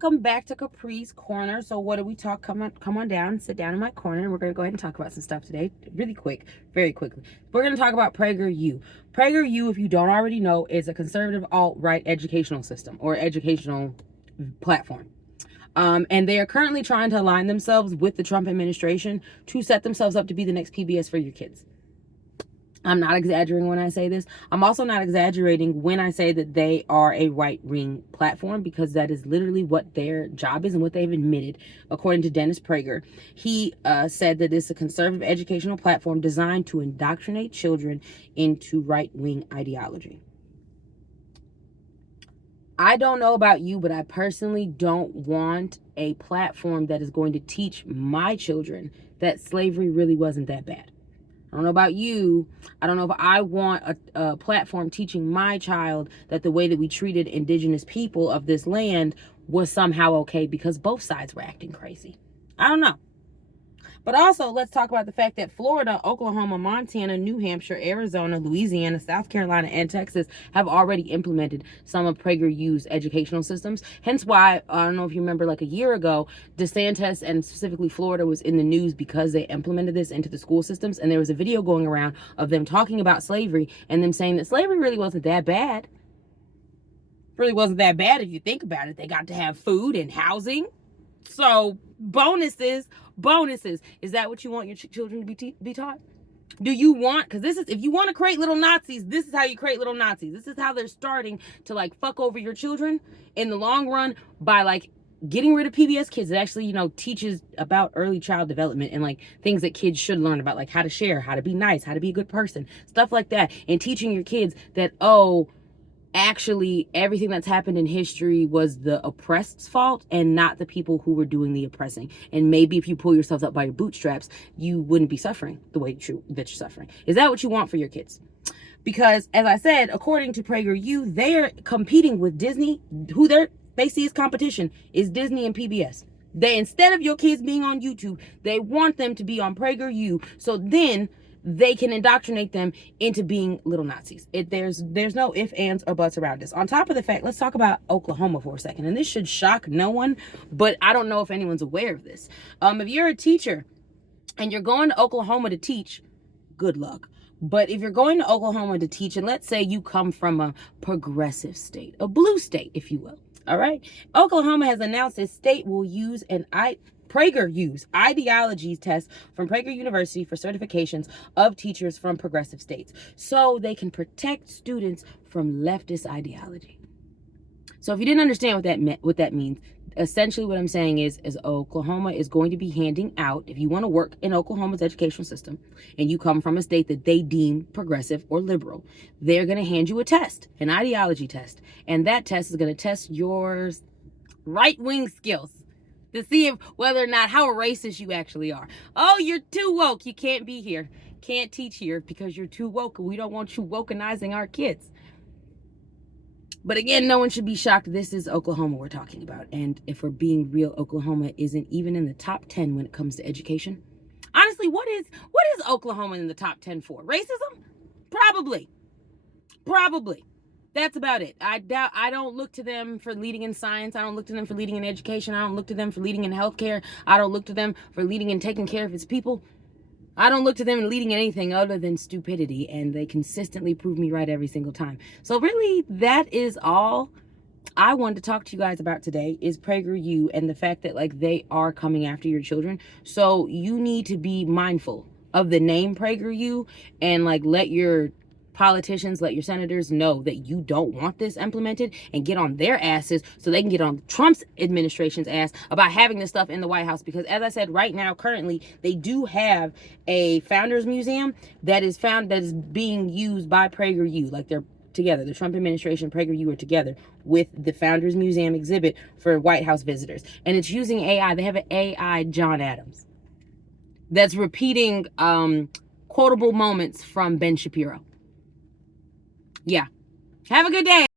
Welcome back to Capri's Corner. So what do we talk? Come on down, sit down in my corner, and we're going to go ahead and talk about some stuff today. Really quick, very quickly. We're going to talk about PraugerU. PraugerU, if you don't already know, is a conservative alt-right educational system or educational platform. And they are currently trying to align themselves with the Trump administration to set themselves up to be the next PBS for your kids. I'm not exaggerating when I say this. I'm also not exaggerating when I say that they are a right-wing platform, because that is literally what their job is and what they've admitted, according to Dennis Prager. He said that it's a conservative educational platform designed to indoctrinate children into right-wing ideology. I don't know about you, but I personally don't want a platform that is going to teach my children that slavery really wasn't that bad. I don't know about you. I don't know if I want a platform teaching my child that the way that we treated indigenous people of this land was somehow okay because both sides were acting crazy. I don't know. But also, let's talk about the fact that Florida, Oklahoma, Montana, New Hampshire, Arizona, Louisiana, South Carolina, and Texas have already implemented some of PraugerU's educational systems. Hence why, I don't know if you remember, like a year ago, DeSantis and specifically Florida was in the news because they implemented this into the school systems. And there was a video going around of them talking about slavery and them saying that slavery really wasn't that bad. Really wasn't that bad if you think about it. They got to have food and housing. So bonuses. Is that what you want your children to be taught? Do you want, because this is, if you want to create little Nazis, this is how you create little Nazis. This is how they're starting to like fuck over your children in the long run by like getting rid of PBS Kids. It actually, you know, teaches about early child development and like things that kids should learn about, like how to share, how to be nice, how to be a good person, stuff like that. And teaching your kids that, oh, actually everything that's happened in history was the oppressed's fault and not the people who were doing the oppressing. And maybe if you pull yourself up by your bootstraps, you wouldn't be suffering the way that you're suffering. Is that what you want for your kids? Because as I said, according to PraugerU, they're competing with Disney. Who they see as competition is Disney and PBS. They, instead of your kids being on YouTube, they want them to be on PraugerU, so then they can indoctrinate them into being little Nazis. There's no ifs, ands, or buts around this. On top of the fact, let's talk about Oklahoma for a second. And this should shock no one, but I don't know if anyone's aware of this. If you're a teacher and you're going to Oklahoma to teach, good luck. But if you're going to Oklahoma to teach, and let's say you come from a progressive state, a blue state, if you will, all right? Oklahoma has announced its state will use PraugerU's ideology test from Prager University for certifications of teachers from progressive states, so they can protect students from leftist ideology. So if you didn't understand what that means, essentially what I'm saying is Oklahoma is going to be handing out, if you want to work in Oklahoma's educational system and you come from a state that they deem progressive or liberal, they're going to hand you a test, an ideology test. And that test is going to test your right-wing skills to see whether or not how racist you actually are. Oh, you're too woke. You can't be here. Can't teach here because you're too woke. We don't want you wokenizing our kids. But again, no one should be shocked. This is Oklahoma we're talking about. And if we're being real, Oklahoma isn't even in the top 10 when it comes to education. Honestly, what is Oklahoma in the top 10 for? Racism? Probably. That's about it. I don't look to them for leading in science. I don't look to them for leading in education. I don't look to them for leading in healthcare. I don't look to them for leading in taking care of its people. I don't look to them in leading in anything other than stupidity, and they consistently prove me right every single time. So really, that is all I wanted to talk to you guys about today, is PraugerU and the fact that like they are coming after your children. So you need to be mindful of the name PraugerU and like let your politicians, let your senators know that you don't want this implemented, and get on their asses so they can get on Trump's administration's ass about having this stuff in the White House. Because as I said, right now, currently, they do have a founders museum that is being used by PraugerU. Like they're together, the Trump administration, PraugerU are together with the Founders Museum exhibit for White House visitors. And it's using AI. They have an AI John Adams that's repeating quotable moments from Ben Shapiro. Yeah. Have a good day.